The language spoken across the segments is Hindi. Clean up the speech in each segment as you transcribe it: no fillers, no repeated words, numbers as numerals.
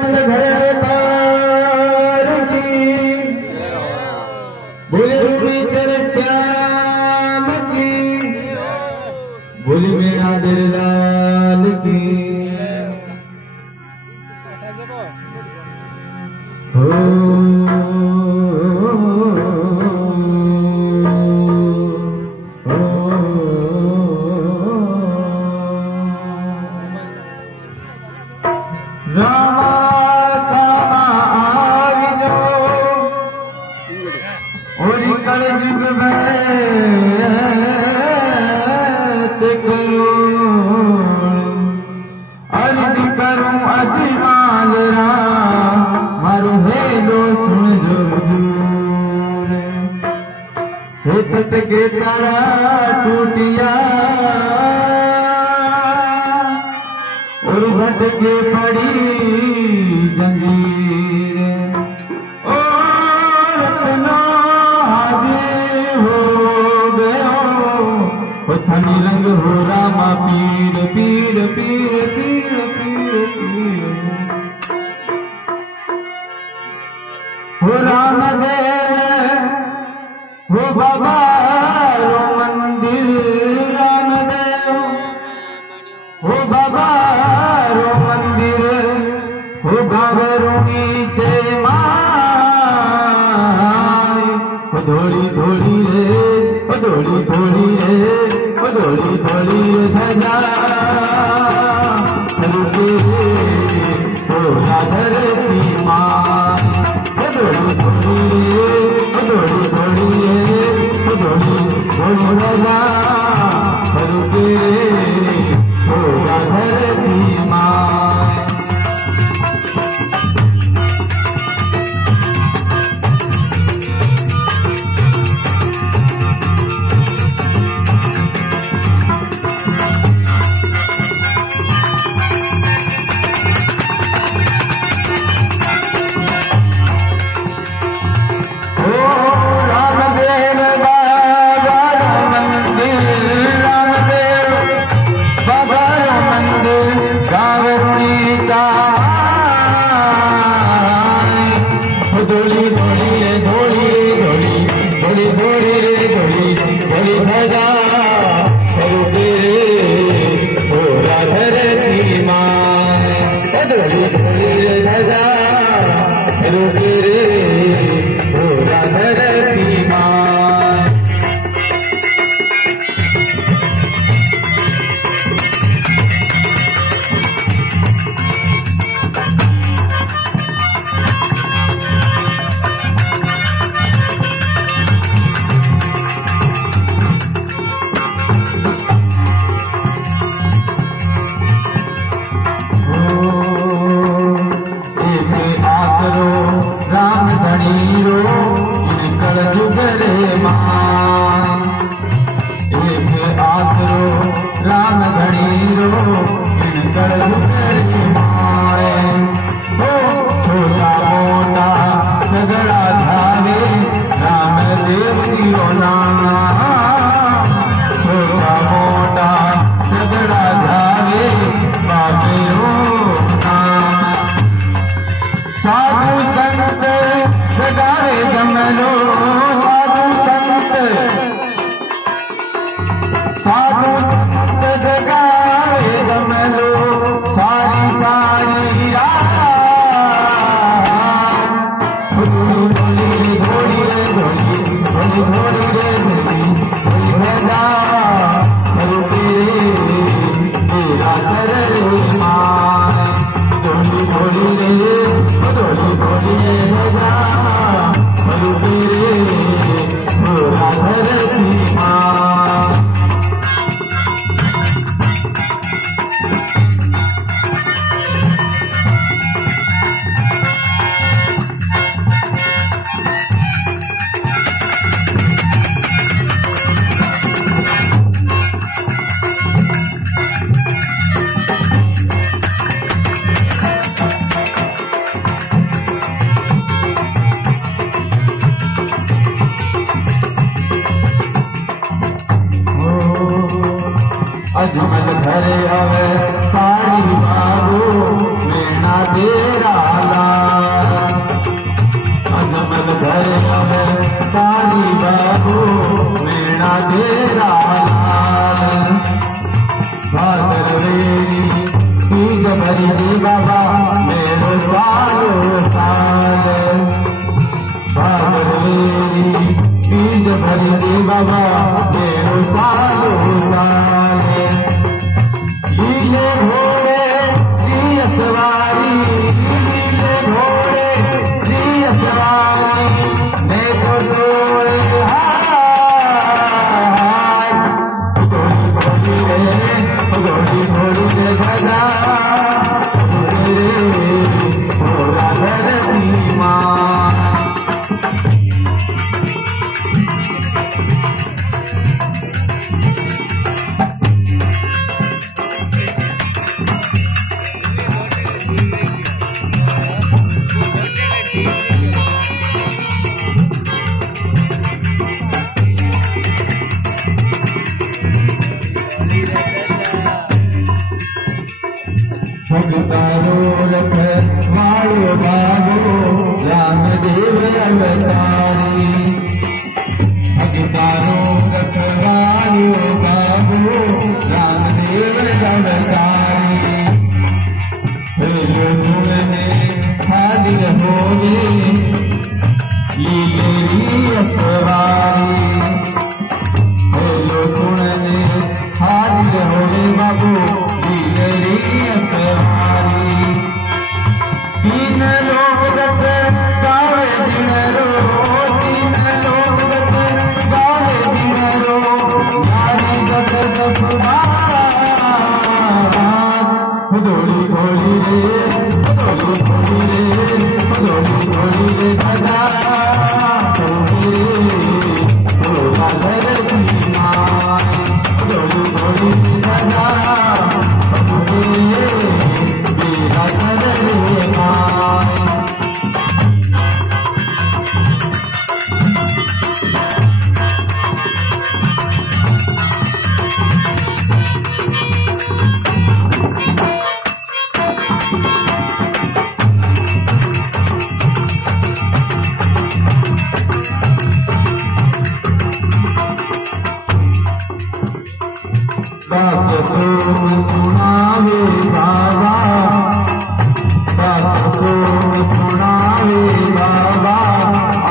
जगमग घड़े अवतार की, बोले रूपी चर्चाम की, बोले मेरा दिल लाल की। रामा सामा आविजो और कल युग बैत करो, अर्ज करूं अजमाल राम मारू हेलो सुन जो हुजूर। हे तट के तारा टूटिया और भटके पड़ी जंजीर, ओ रत्नो हाजिर हो गयो, पथनी रंग हो रामा पीर पीर पीर पीर पीर पीर। हो राम देव हो बाबा रो मंदिर, राम देव हो बाबा रो मंदिर, हो गावरूंगी चे माय। हो धोली धोली रे, हो धोली धोली रे, हो धोली धोली रे धजा रुके हो राधर की माय। हो धोली धोली रे, हो धोली धोली रे, हो धोली धोली धजा रुके हो राधर की माय। धोली धोली रे धोली धोली धोली धोली रे धोली धोली भजा रुके हो राधर की माय। धोली धोली रे भजा रुके हो राधर की माय। राम धनी रो कल जुग रे मां, एक आसरो राम धनी रो कल जुग रे माए। हो छोटा मोटा सगड़ा धारे राम देव की नाम, छोटा मोटा सगड़ा धारे बाबे रो नाम। साधु संत जगाए जमलो, साधु संत जगाए जमलो, सारी सारी रात। धोली धोली रे धोली रे धोली धोली धोली रे धोली धोली भजा रुके तेरा चर माय। धोली धोली रे धोली धोली रे भजा रुके हो राधर की मां। लाला अजमल भर तारी बाबू मेणा तेरा भादरवेरी तीज भरी बाबा मेरो सालो साल भादरवेरी तीज भरी बाबा मेरो सालो साल लीले घोड़े प्रिय सवारी लीले घोड़े प्रिय सवारी देखो जोड़े हाय गोली गोली रे भजा रे भोला धरती माँ भगतारो रख मारो बाबो रामदेव अवतारी भगतारो रख मारो बाबो रामदेव अवतारी हेलो सुनने हाजिर होगे लीलेरी सवारी हेलो सुनने हाजिर होगे बाबू लीलेरी सवारी तीन लोग दस गावे दिनरो तीन लोग दस गावे दिनरो नारी दस दस भदोली भोली रे भदोली भोली रे भदोली भोली रे भजा भोली रे भोला धरती माँ भदोली भोली रे भजा भोली रे बेला धरती माँ दास सोम सुनावे बाबा दास सोम सुनावे बाबा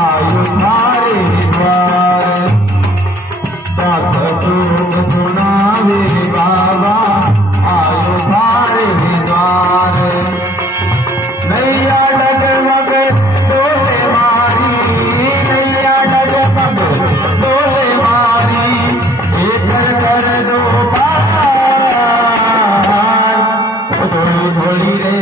आयु थारे द्वार दास सोम सुनावे बाबा आयु थारे द्वार नैया डगमग डोले मारी नैया डगमग डोले मारी एक कर दो भदोली भोली रे